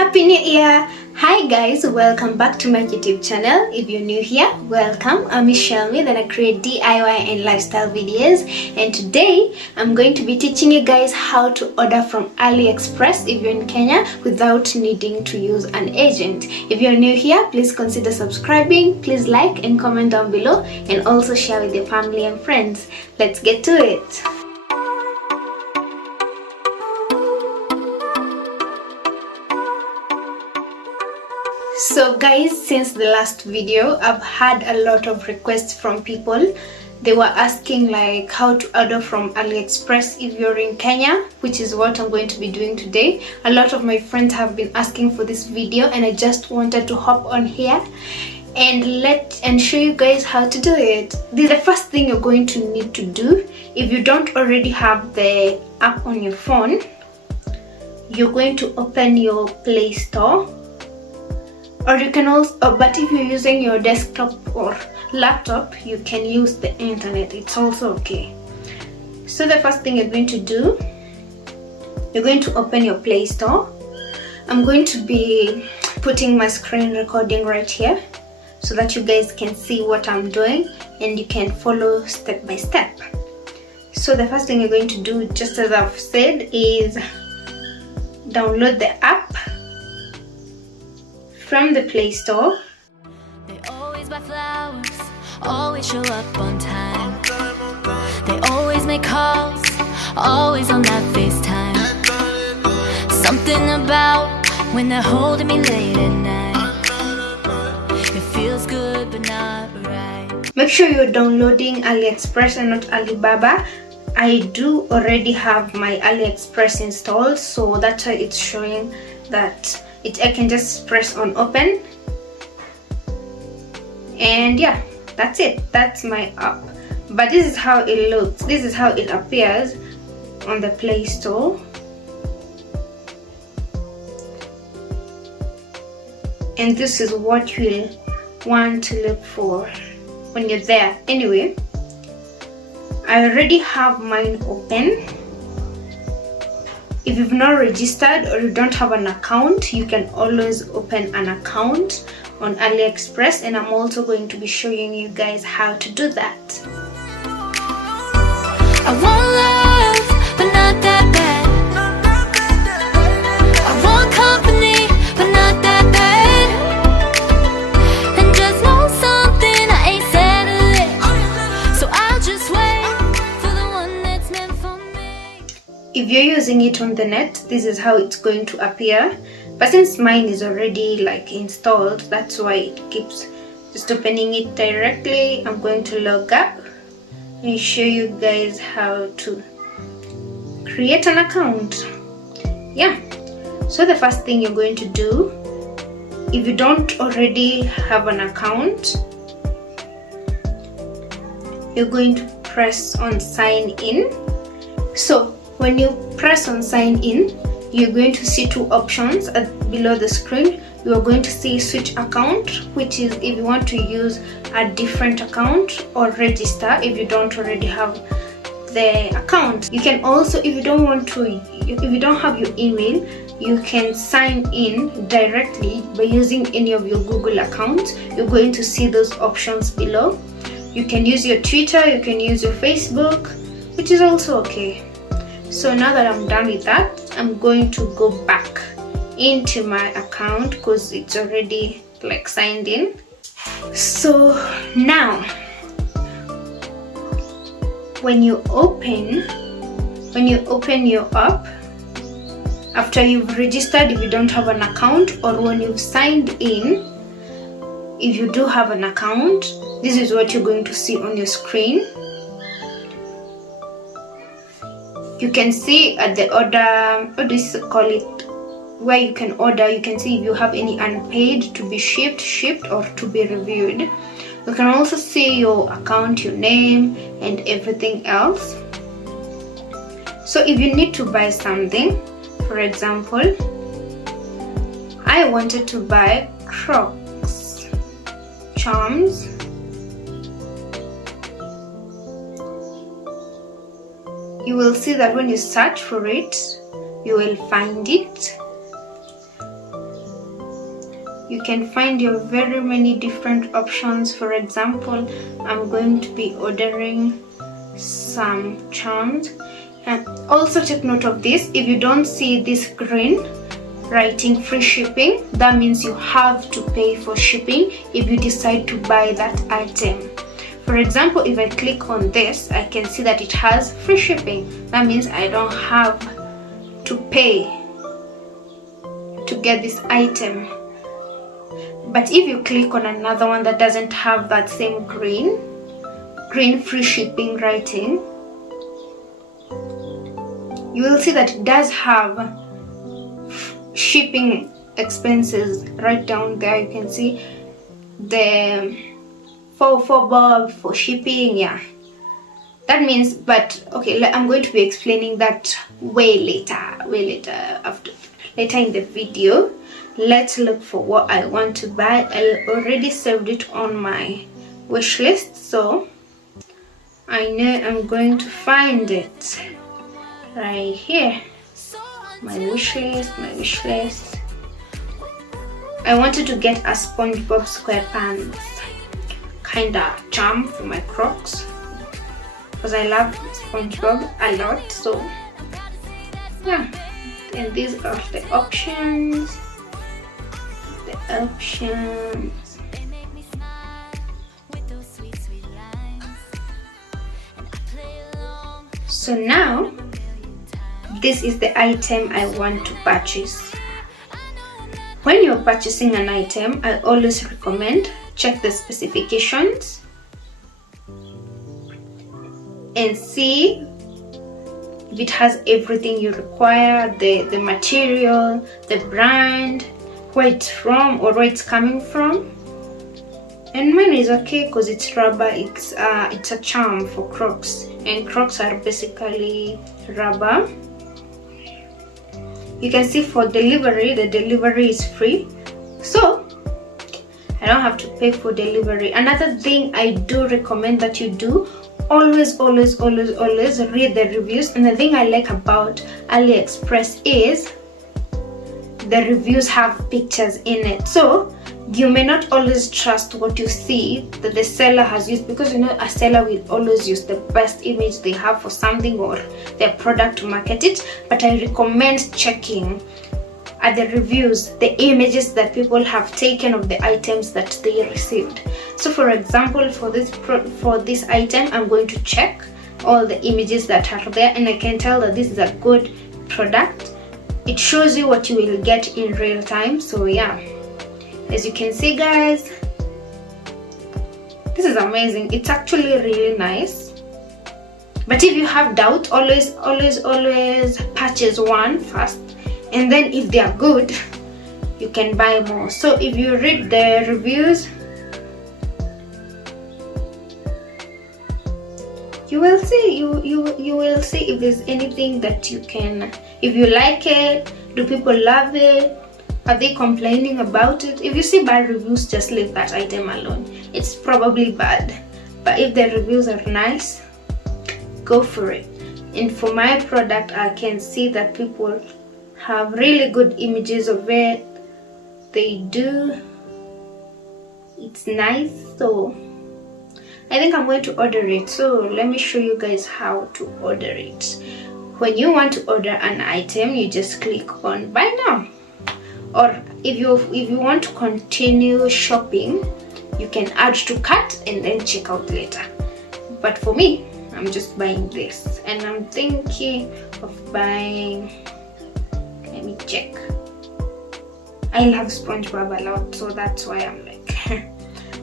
Happy New Year! Hi guys, welcome back to my YouTube channel. If you're new here, welcome. I'm Michelle, and I create DIY and lifestyle videos, and today I'm going to be teaching you guys how to order from AliExpress if you're in Kenya without needing to use an agent. If you're new here, please consider subscribing, please like and comment down below, and also share with your family and friends. Let's get to it. So guys, since the last video, I've had a lot of requests from people. They were asking like how to order from AliExpress if you're in Kenya, which is what I'm going to be doing today. A lot of my friends have been asking for this video, and I just wanted to hop on here and show you guys how to do it. This is the first thing you're going to need to do. If you don't already have the app on your phone, you're going to open your Play Store. Or you can also, but if you're using your desktop or laptop, you can use the internet. It's also okay. So the first thing you're going to do, you're going to open your Play Store. I'm going to be putting my screen recording right here so that you guys can see what I'm doing and you can follow step by step. So the first thing you're going to do, just as I've said, is download the app from the Play Store. They always buy flowers, always show up on time. They always make calls, always on that FaceTime. Something about when they're holding me late at night. It feels good but not right. Make sure you're downloading AliExpress and not Alibaba. I do already have my AliExpress installed, so that's why it's showing that I can just press on open, and yeah, that's it. That's my app. But this is how it looks. This is how it appears on the Play Store. And this is what you'll want to look for when you're there. Anyway, I already have mine open. If you've not registered or you don't have an account, you can always open an account on AliExpress, and I'm also going to be showing you guys how to do that. I want love, but not that bad. I want company, but not that bad. And just know something, I ain't settling, so I'll just wait for the one that's meant for me. If you're using it on the net, this is how it's going to appear. But since mine is already like installed, that's why it keeps just opening it directly. I'm going to log up and show you guys how to create an account. Yeah, so the first thing you're going to do, if you don't already have an account, you're going to press on sign in. So when you press on sign in, you're going to see two options below the screen. You are going to see switch account, which is if you want to use a different account, or register if you don't already have the account. You can also, if you don't have your email, you can sign in directly by using any of your Google accounts. You're going to see those options below. You can use your Twitter, you can use your Facebook, which is also okay. So now that I'm done with that, I'm going to go back into my account because it's already like signed in. So now when you open your app, after you've registered if you don't have an account, or when you've signed in if you do have an account, this is what you're going to see on your screen. You can see at the order, what do you call it, where you can order, you can see if you have any unpaid to be shipped or to be reviewed. You can also see your account, your name, and everything else. So if you need to buy something, for example, I wanted to buy Crocs charms. You will see that when you search for it, you will find it. you can find your very many different options. For example, I'm going to be ordering some charms. And also take note of this, if you don't see this green writing free shipping, that means you have to pay for shipping if you decide to buy that item. For example, if I click on this, I can see that it has free shipping. That means I don't have to pay to get this item. But if you click on another one that doesn't have that same green free shipping writing, you will see that it does have shipping expenses right down there. You can see the 4 bob for shipping. Yeah, that means, but okay, I'm going to be explaining that way later in the video. Let's look for what I want to buy. I already saved it on my wish list, so I know I'm going to find it right here. My wish list. I wanted to get a SpongeBob SquarePants kinda charm for my Crocs because I love SpongeBob a lot. So yeah, and these are the options. So now this is the item I want to purchase. When you're purchasing an item, I always recommend check the specifications and see if it has everything you require, the material, the brand, where it's from or where it's coming from. And mine is okay because it's rubber. It's a charm for Crocs, and Crocs are basically rubber. You can see for delivery, the delivery is free, so I don't have to pay for delivery. Another thing I do recommend that you do, always read the reviews. And the thing I like about AliExpress is the reviews have pictures in it, so you may not always trust what you see that the seller has used, because you know a seller will always use the best image they have for something or their product to market it. But I recommend checking at the reviews the images that people have taken of the items that they received. So for example, for this item, I'm going to check all the images that are there, and I can tell that this is a good product. It shows you what you will get in real time. So yeah, as you can see guys, this is amazing. It's actually really nice. But if you have doubt, always purchase one first, and then if they are good, you can buy more. So if you read the reviews, you will see you will see if there's anything that you can, if you like it, do people love it, are they complaining about it? If you see bad reviews, just leave that item alone. It's probably bad. But if the reviews are nice, go for it. And for my product, I can see that people have really good images of it. They do. It's nice. So I think I'm going to order it. So let me show you guys how to order it. When you want to order an item, you just click on buy now. Or if you want to continue shopping, you can add to cart and then check out later. But for me, I'm just buying this, and I'm thinking of buying, let me check. I love SpongeBob a lot, so that's why I'm like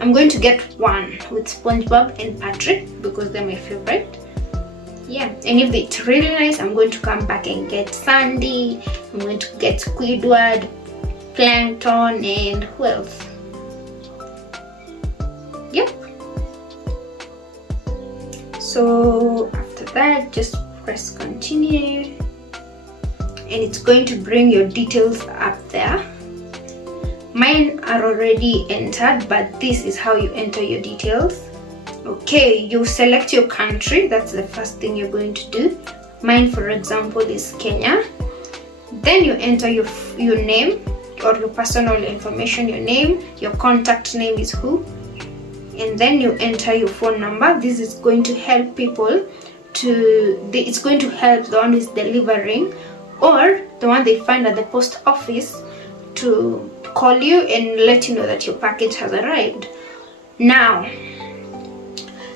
I'm going to get one with SpongeBob and Patrick because they're my favorite. Yeah, and if it's really nice, I'm going to come back and get Sandy. I'm going to get Squidward, Plankton, and who else? Yep. So after that, just press continue, and it's going to bring your details up there. Mine are already entered, but this is how you enter your details. Okay, you select your country. That's the first thing you're going to do. Mine, for example, is Kenya. Then you enter your name, or your personal information, your name, your contact name is who, and then you enter your phone number. This is going to help people it's going to help the one who's delivering or the one they find at the post office to call you and let you know that your package has arrived. Now,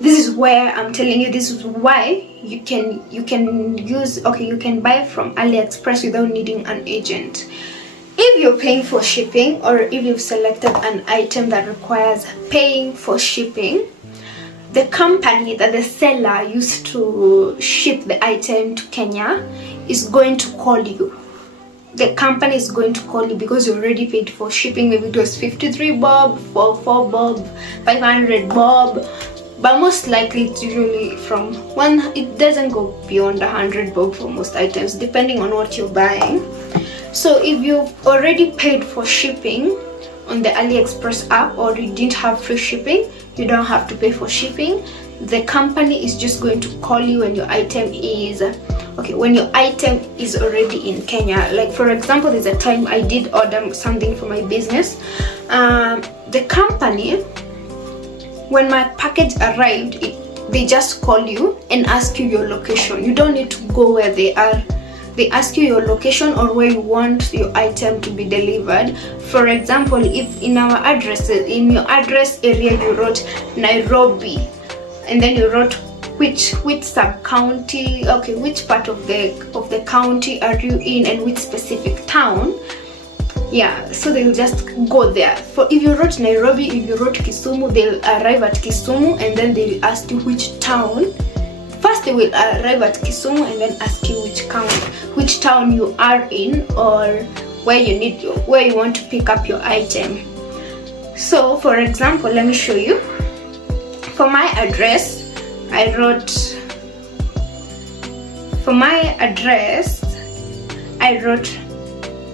this is where I'm telling you, this is why you can buy from AliExpress without needing an agent. If you're paying for shipping, or if you've selected an item that requires paying for shipping, the company that the seller used to ship the item to Kenya is going to call you. The company is going to call you because you already paid for shipping. Maybe it was 53 bob, 44 bob, 500 bob, but most likely it's usually from it doesn't go beyond 100 bob for most items, depending on what you're buying. So if you've already paid for shipping on the AliExpress app, or you didn't have free shipping, you don't have to pay for shipping. The company is just going to call you when your item is already in Kenya. Like for example, there's a time I did order something for my business. The company, when my package arrived, they just call you and ask you your location. You don't need to go where they are. They ask you your location or where you want your item to be delivered. For example, if in your address area you wrote Nairobi, and then you wrote which sub-county, which part of the county are you in, and which specific town, so they'll just go there. For if you wrote Nairobi, if you wrote Kisumu, they'll arrive at Kisumu and then they'll ask you which town. First they will arrive at Kisumu and then ask you which town you are in, or where you want to pick up your item. So for example, let me show you. For my address, I wrote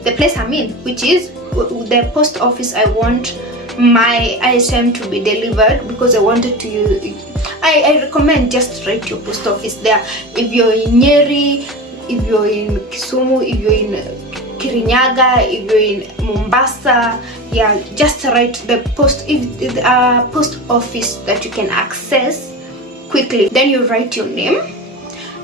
the place I'm in, which is the post office I want my item to be delivered, because I wanted to use. I recommend just write your post office there. If you're in Nyeri, if you're in Kisumu, if you're in Kirinyaga, if you're in Mombasa, just write the post office that you can access quickly. Then you write your name,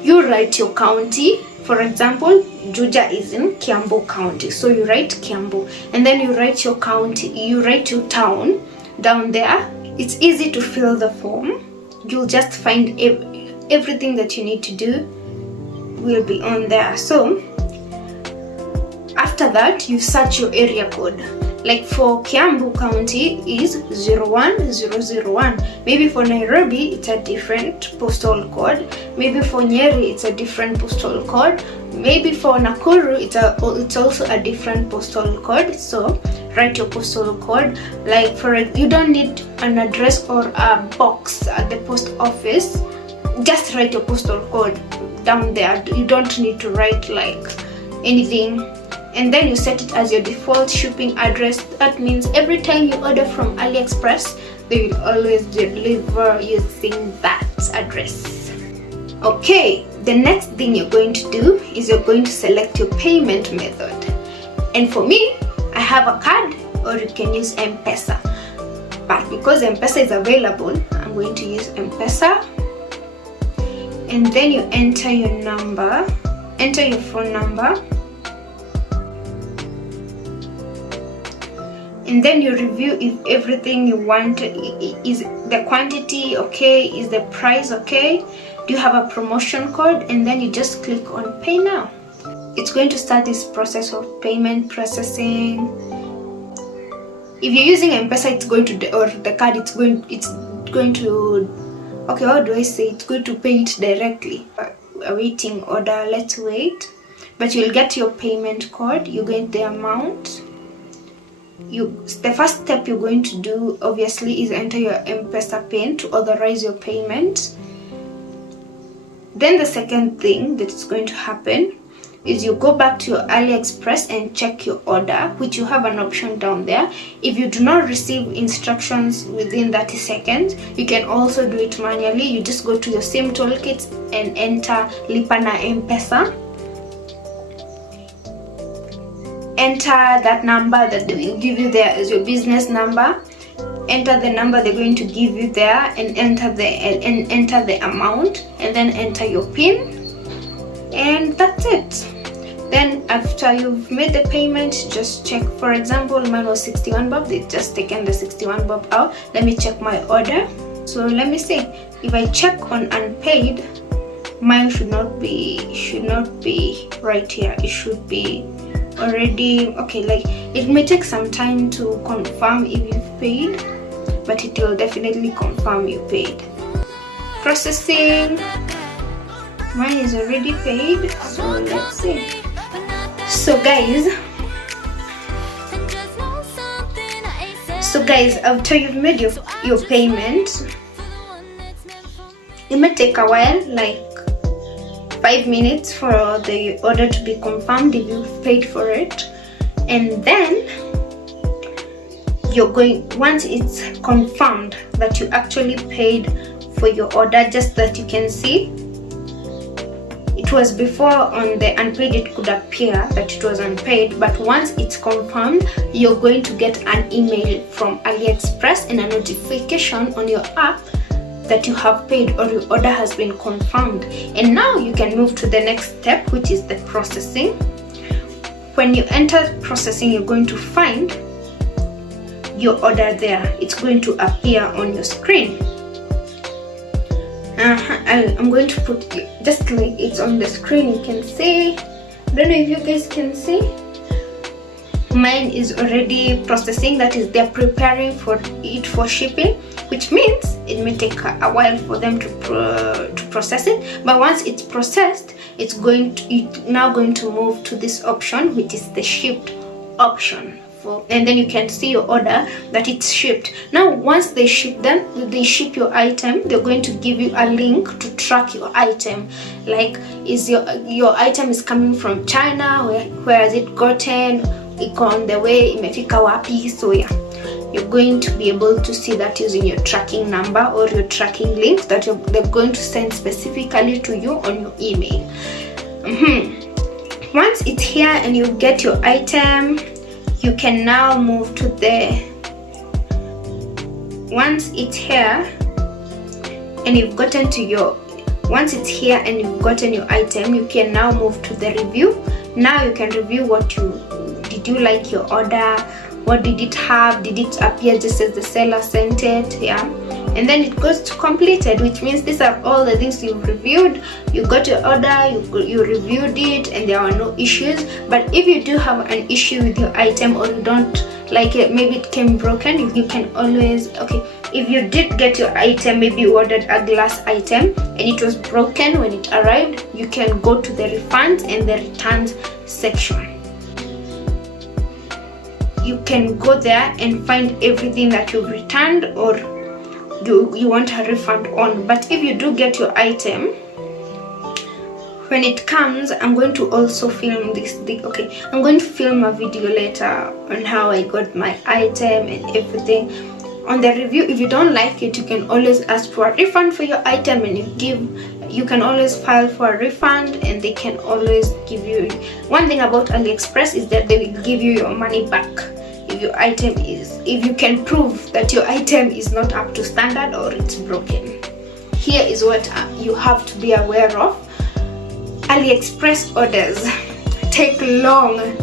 you write your county. For example, Juja is in Kiambu County, so you write Kiambu, and then you write your county, you write your town down there. It's easy to fill the form. You'll just find everything that you need to do will be on there. So after that, you search your area code. Like for Kiambu County is 01001. Maybe for Nairobi it's a different postal code. Maybe for Nyeri it's a different postal code. Maybe for Nakuru it's also a different postal code. So write your postal code. Like you don't need an address or a box at the post office. Just write your postal code down there. You don't need to write like anything. And then you set it as your default shipping address. That means every time you order from AliExpress, they will always deliver using that address. Okay, the next thing you're going to do is you're going to select your payment method. And for me, I have a card, or you can use M-Pesa. But because M-Pesa is available, I'm going to use M-Pesa. And then you enter your phone number. And then you review if everything you want, is the quantity okay, is the price okay, do you have a promotion code, and then you just click on pay now. It's going to start this process of payment processing. If you're using M-Pesa, it's going to, or the card, it's going to, okay, how do I say, it's going to pay it directly. Awaiting order, let's wait. But you'll get your payment code, you get the amount. The first step you're going to do obviously is enter your M-Pesa PIN to authorize your payment. Then the second thing that's going to happen is you go back to your AliExpress and check your order, which you have an option down there. If you do not receive instructions within 30 seconds, you can also do it manually. You just go to your SIM toolkit and enter Lipa na M-Pesa. enter that number that they will give you there as your business number. Enter the number they're going to give you there, and enter the amount, and then enter your PIN, and that's it. Then after you've made the payment, just check. For example, mine was 61 bob. They just taken the 61 bob out. Let me check my order. So let me see. If I check on unpaid, mine should not be right here. It should be already okay. Like, it may take some time to confirm if you've paid, but it will definitely confirm you paid. Processing. Mine is already paid, so let's see. So guys, after you've made your payment, it may take a while, like 5 minutes, for the order to be confirmed if you've paid for it. And then once it's confirmed that you actually paid for your order, just that you can see. It was before on the unpaid, it could appear that it was unpaid, but once it's confirmed, you're going to get an email from AliExpress and a notification on your app that you have paid or your order has been confirmed. And now you can move to the next step, which is the processing. When you enter processing, you're going to find your order there. It's going to appear on your screen. I'm going to put it just like it's on the screen. You can see. I don't know if you guys can see. Mine is already processing. That is, they're preparing for it for shipping, which means it may take a while for them to process it. But once it's processed, it's now going to move to this option, which is the shipped option. And then you can see your order that it's shipped. Now once they ship your item, they're going to give you a link to track your item. Like, is your item is coming from China, where has it gotten, iko on the way, imefika wapi. So yeah, you're going to be able to see that using your tracking number or your tracking link that they're going to send specifically to you on your email. Once it's here and you get your item, you can now move to once it's here and you've gotten your item, you can now move to the review. Now you can review did you like your order, what did it have, did it appear just as the seller sent it, yeah. And then it goes to completed, which means these are all the things you've reviewed. You got your order, you reviewed it, and there are no issues. But if you do have an issue with your item, or you don't like it, maybe it came broken, you can always, if you did get your item, maybe you ordered a glass item and it was broken when it arrived, you can go to the refunds and the returns section. You can go there and find everything that you've returned or you want a refund on. But if you do get your item, when it comes, I'm going to also film I'm going to film a video later on how I got my item and everything. On the review, if you don't like it, you can always ask for a refund for your item, and you can always file for a refund, and they can always give you. One thing about AliExpress is that they will give you your money back if you can prove that your item is not up to standard or it's broken. Here is what you have to be aware of. AliExpress orders take long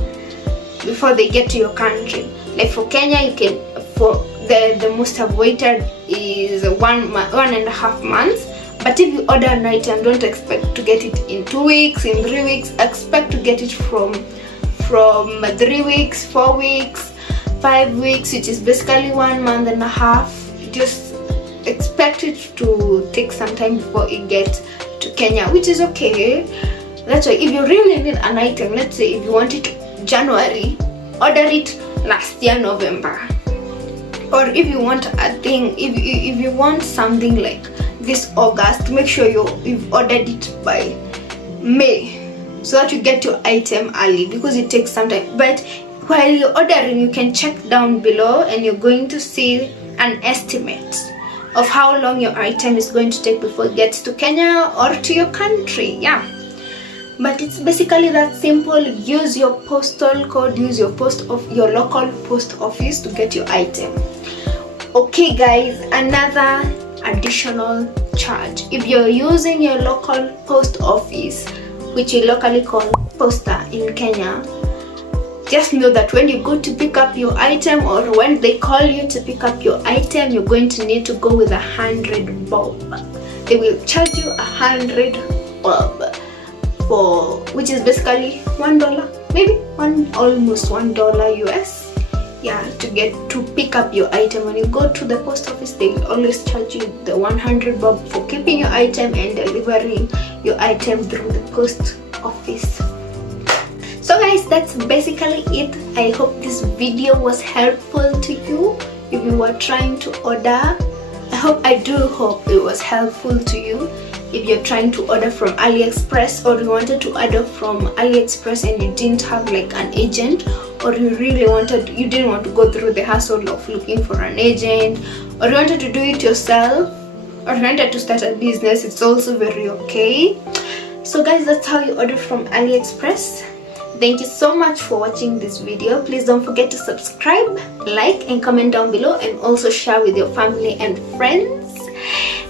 before they get to your country. Like for Kenya, the most I've waited is 1.5 months. But if you order an item, don't expect to get it in 2 weeks, in 3 weeks. Expect to get it from 3 weeks, 4 weeks, 5 weeks, which is basically 1.5 months. Just expect it to take some time before it gets to Kenya, which is okay. That's why if you really need an item, let's say if you want it January, order it last year November. Or if you want a thing, if you want something like this August, make sure you've ordered it by May, so that you get your item early, because it takes some time. But while you're ordering, you can check down below and you're going to see an estimate of how long your item is going to take before it gets to Kenya or to your country. Yeah. But it's basically that simple. Use your postal code, use your local post office to get your item. Okay guys, another additional charge. If you're using your local post office, which you locally call posta in Kenya, just know that when you go to pick up your item, or when they call you to pick up your item, you're going to need to go with 100 bob. They will charge you 100 bob, for which is basically $1, maybe almost $1 US. Yeah, to pick up your item. When you go to the post office, they will always charge you the 100 bob for keeping your item and delivering your item through the post office. So guys, that's basically it. I hope this video was helpful to you if you were trying to order. I do hope it was helpful to you if you're trying to order from AliExpress, or you wanted to order from AliExpress and you didn't have like an agent, or you didn't want to go through the hassle of looking for an agent, or you wanted to do it yourself, or you wanted to start a business. It's also very okay. So guys, that's how you order from AliExpress. Thank you so much for watching this video. Please don't forget to subscribe, like and comment down below, and also share with your family and friends.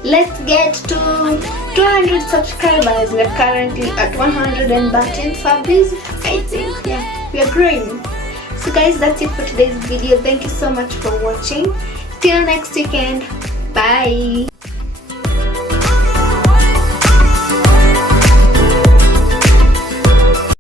Let's get to 200 subscribers. We're currently at 113 subs, I think. Yeah, we are growing. So guys, that's it for today's video. Thank you so much for watching. Till next weekend. Bye.